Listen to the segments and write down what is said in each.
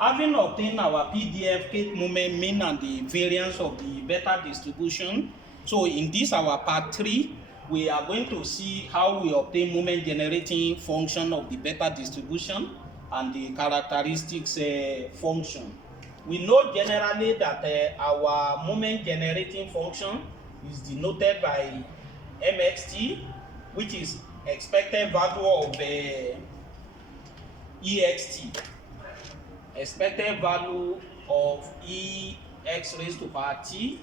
Having obtained our PDF cake moment mean and the variance of the beta distribution, so in this our part 3, we are going to see how we obtain moment generating function of the beta distribution and the characteristics function. We know generally that our moment generating function is denoted by mxt, which is expected value of ext. Expected value of ex raised to power t.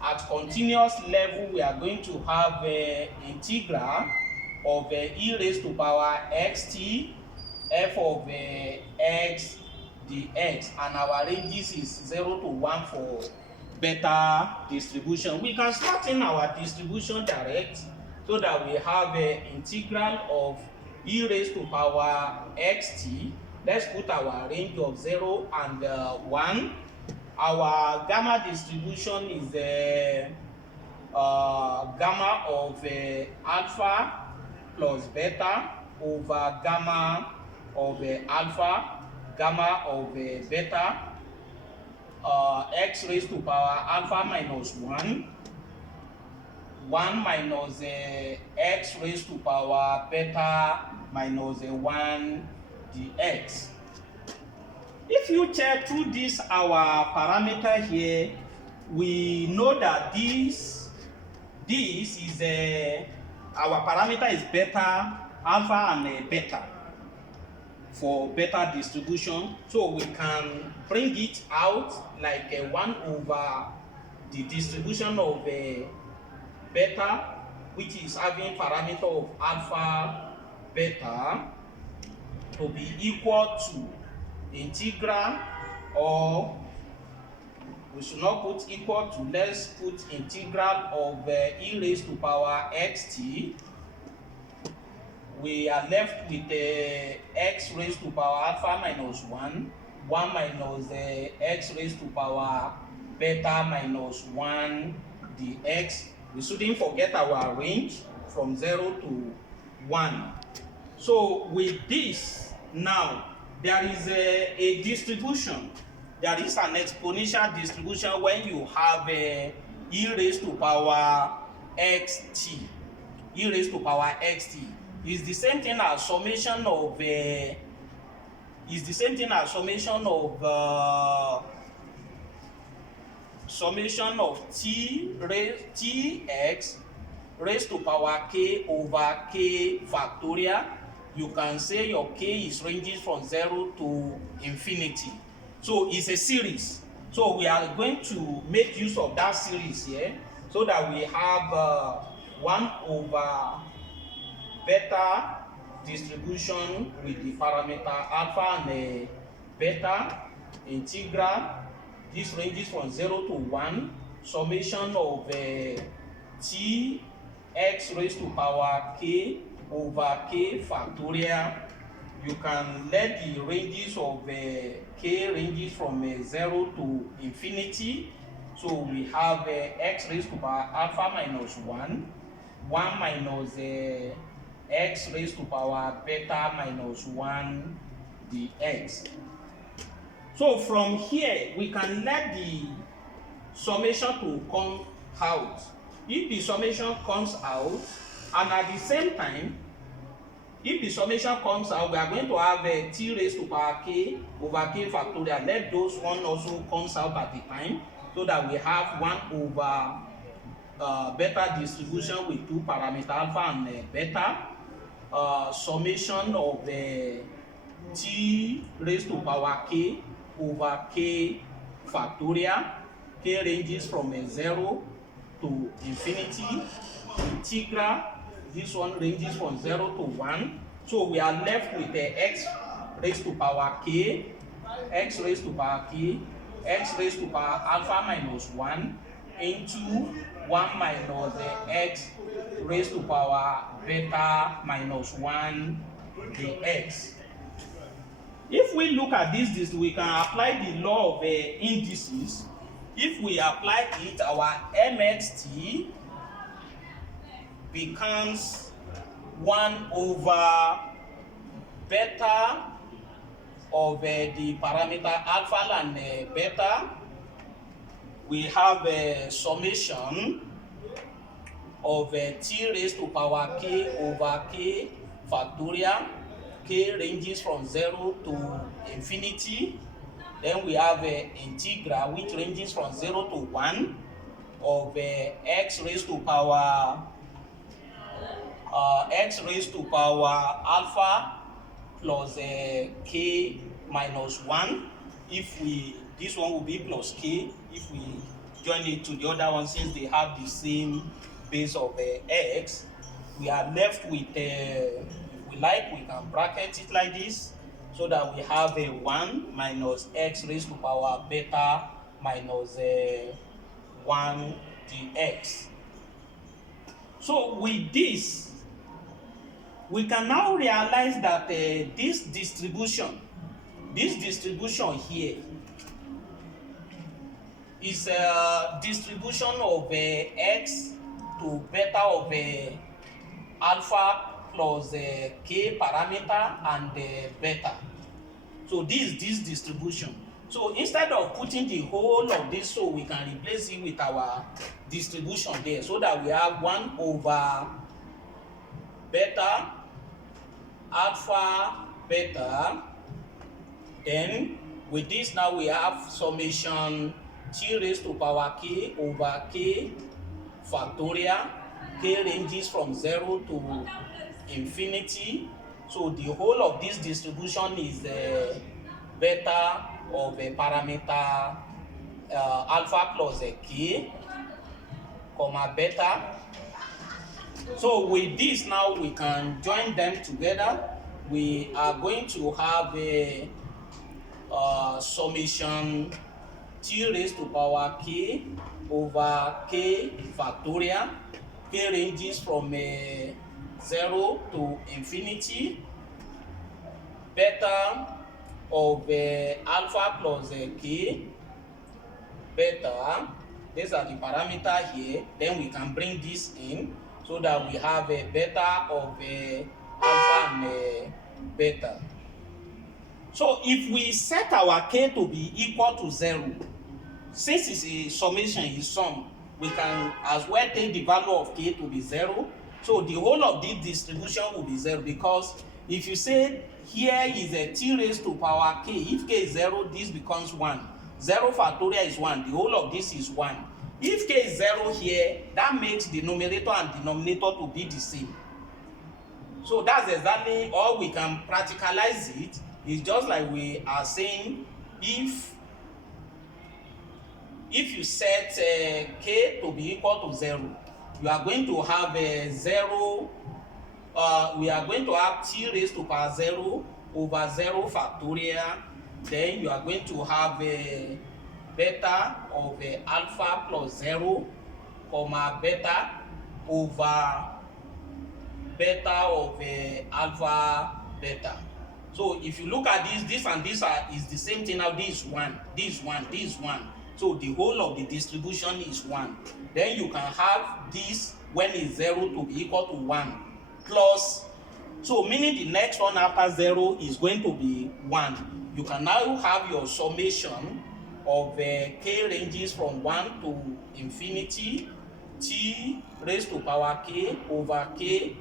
At continuous level, we are going to have integral of e raised to power xt f of x dx, and our ranges is 0 to 1 for beta distribution. We can start in our distribution direct so that we have integral of e raised to power xt. Let's put our range of 0 and 1. Our gamma distribution is gamma of alpha plus beta over gamma of alpha, gamma of beta, x raised to power alpha minus 1, 1 minus x raised to power beta minus 1 dx. If you check through this our parameter here, we know that this is our parameter is beta, alpha and beta for beta distribution. So we can bring it out like 1 over the distribution of beta, which is having parameter of alpha beta, to be equal to integral, or we should not put equal to, let's put integral of e raised to power xt. We are left with x raised to power alpha minus 1, 1 minus x raised to power beta minus 1 dx. We shouldn't forget our range from 0 to 1. So with this, now there is a distribution. There is an exponential distribution when you have e raised to power xt. E raised to power xt is the same thing as summation of summation of tx raised to power k over k factorial. You can say your k is ranges from 0 to infinity. So it's a series. So we are going to make use of that series here so that we have 1 over beta distribution with the parameter alpha and beta, integral. This ranges from 0 to 1, summation of t x raised to power k over k factorial. You can let the ranges of k ranges from 0 to infinity. So we have x raised to power alpha minus 1, 1 minus x raised to power beta minus 1 dx. So from here, we can let the summation to come out. If the summation comes out, and at the same time, if the summation comes out, we are going to have t raised to power k over k factorial. Let those one also comes out at the time, so that we have 1 over beta distribution with 2 parameter alpha and beta, summation of t raised to power k over k factorial. K ranges from 0 to infinity. Integral, this one ranges from 0 to 1. So we are left with x raised to power k, x raised to power k, x raised to power alpha minus 1 into 1 minus x raised to power beta minus 1 dx. If we look at this, we can apply the law of indices. If we apply it, our mxt becomes 1 over beta of the parameter alpha and beta, we have a summation of t raised to power k over k factorial. K ranges from 0 to infinity. Then we have an integral which ranges from 0 to 1 of x raised to power alpha plus k minus 1. If this one will be plus k if we join it to the other one, since they have the same base of x. We are left with, if we like, we can bracket it like this, so that we have a 1 minus x raised to power beta minus 1 dx. So with this, we can now realize that this distribution here is a distribution of x to beta of alpha plus k parameter and beta. So this distribution. So instead of putting the whole of this, so we can replace it with our distribution there, so that we have 1 over beta alpha beta. Then with this now we have summation t raised to power k over k factorial. K ranges from 0 to infinity. So the whole of this distribution is beta of a parameter alpha plus k comma beta. So with this now we can join them together. We are going to have a summation t raised to power k over k factorial. K ranges from 0 to infinity. Beta of alpha plus k beta. These are the parameter here. Then we can bring this in, so that we have a beta of alpha and beta. So if we set our k to be equal to 0, since it's a summation, is sum, we can as well take the value of k to be 0. So the whole of this distribution will be 0, because if you say here is a t raised to power k, if k is 0, this becomes 1. 0 factorial is 1, the whole of this is 1. If k is 0 here, that makes the numerator and denominator to be the same. So that's exactly all. We can practicalize it. It's just like we are saying, if you set k to be equal to 0, you are going to have a 0, we are going to have t raised to power 0 over 0 factorial. Then you are going to have a beta of alpha plus 0 comma beta over beta of alpha beta. So if you look at this and this is the same thing. Now this 1, this 1, this 1. So the whole of the distribution is 1. Then you can have this when it's 0 to be equal to 1 plus, so meaning the next one after 0 is going to be 1. You can now have your summation of k ranges from 1 to infinity, t raised to power k over k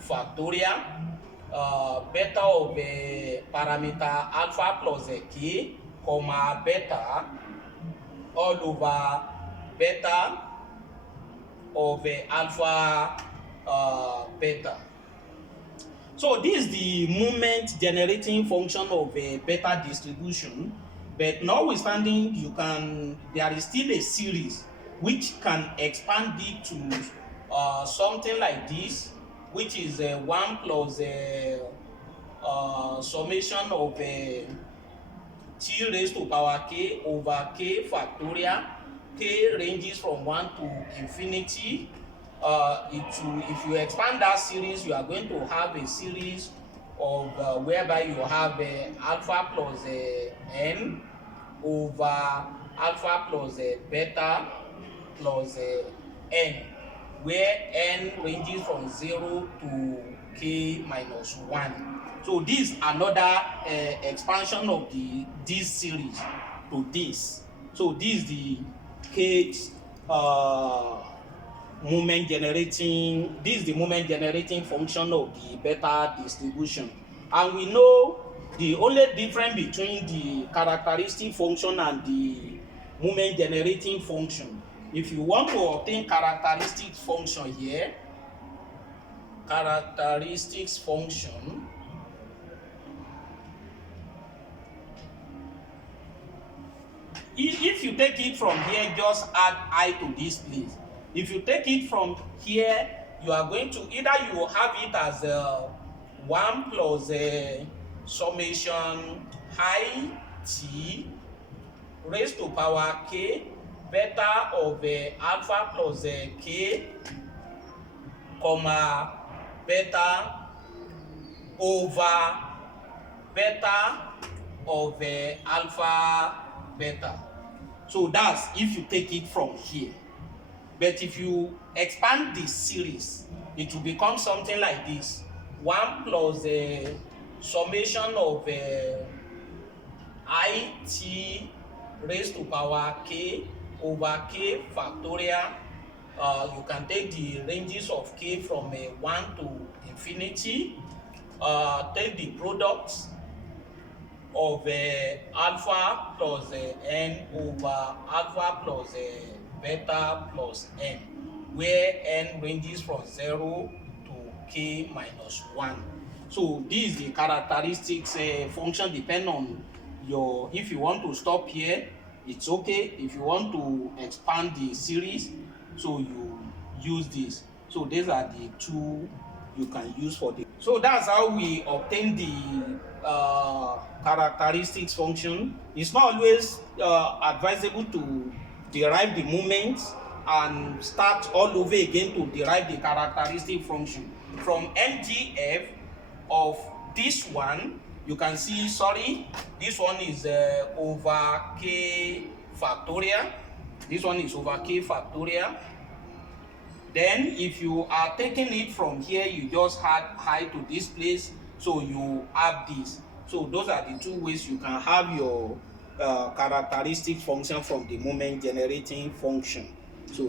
factorial, beta of parameter alpha plus k comma beta all over beta of alpha beta. So this is the moment generating function of a beta distribution, but notwithstanding, there is still a series which can expand it to something like this, which is 1 plus summation of t raised to power k over k factorial. K ranges from 1 to infinity. If you expand that series, you are going to have a series of whereby you have alpha plus n over alpha plus beta plus n, where n ranges from 0 to k minus 1. So this another expansion of this series to this. So this is the K moment generating. This is the moment generating function of the beta distribution, and we know the only difference between the characteristic function and the moment generating function. If you want to obtain characteristic function here, characteristics function, if you take it from here, just add I to this place. If you take it from here, you are going to either you will have it as 1 plus summation I t raised to power k beta of alpha plus k comma beta over beta of alpha beta. So that's if you take it from here. But if you expand this series, it will become something like this: 1 plus summation of I t raised to power k over k factorial. You can take the ranges of k from 1 to infinity. Take the products of alpha plus n over alpha plus beta plus n, where n ranges from 0 to k minus 1. So this is the characteristics function depend on your, if you want to stop here, it's okay. If you want to expand the series, so you use this. So these are the two you can use for the. So that's how we obtain the characteristics function. It's not always advisable to derive the moments and start all over again to derive the characteristic function. From MGF of this one, you can see, sorry, this one is over k factorial. This one is over k factorial. Then if you are taking it from here, you just add I to this place, so you have this. So those are the two ways you can have your characteristic function from the moment generating function. So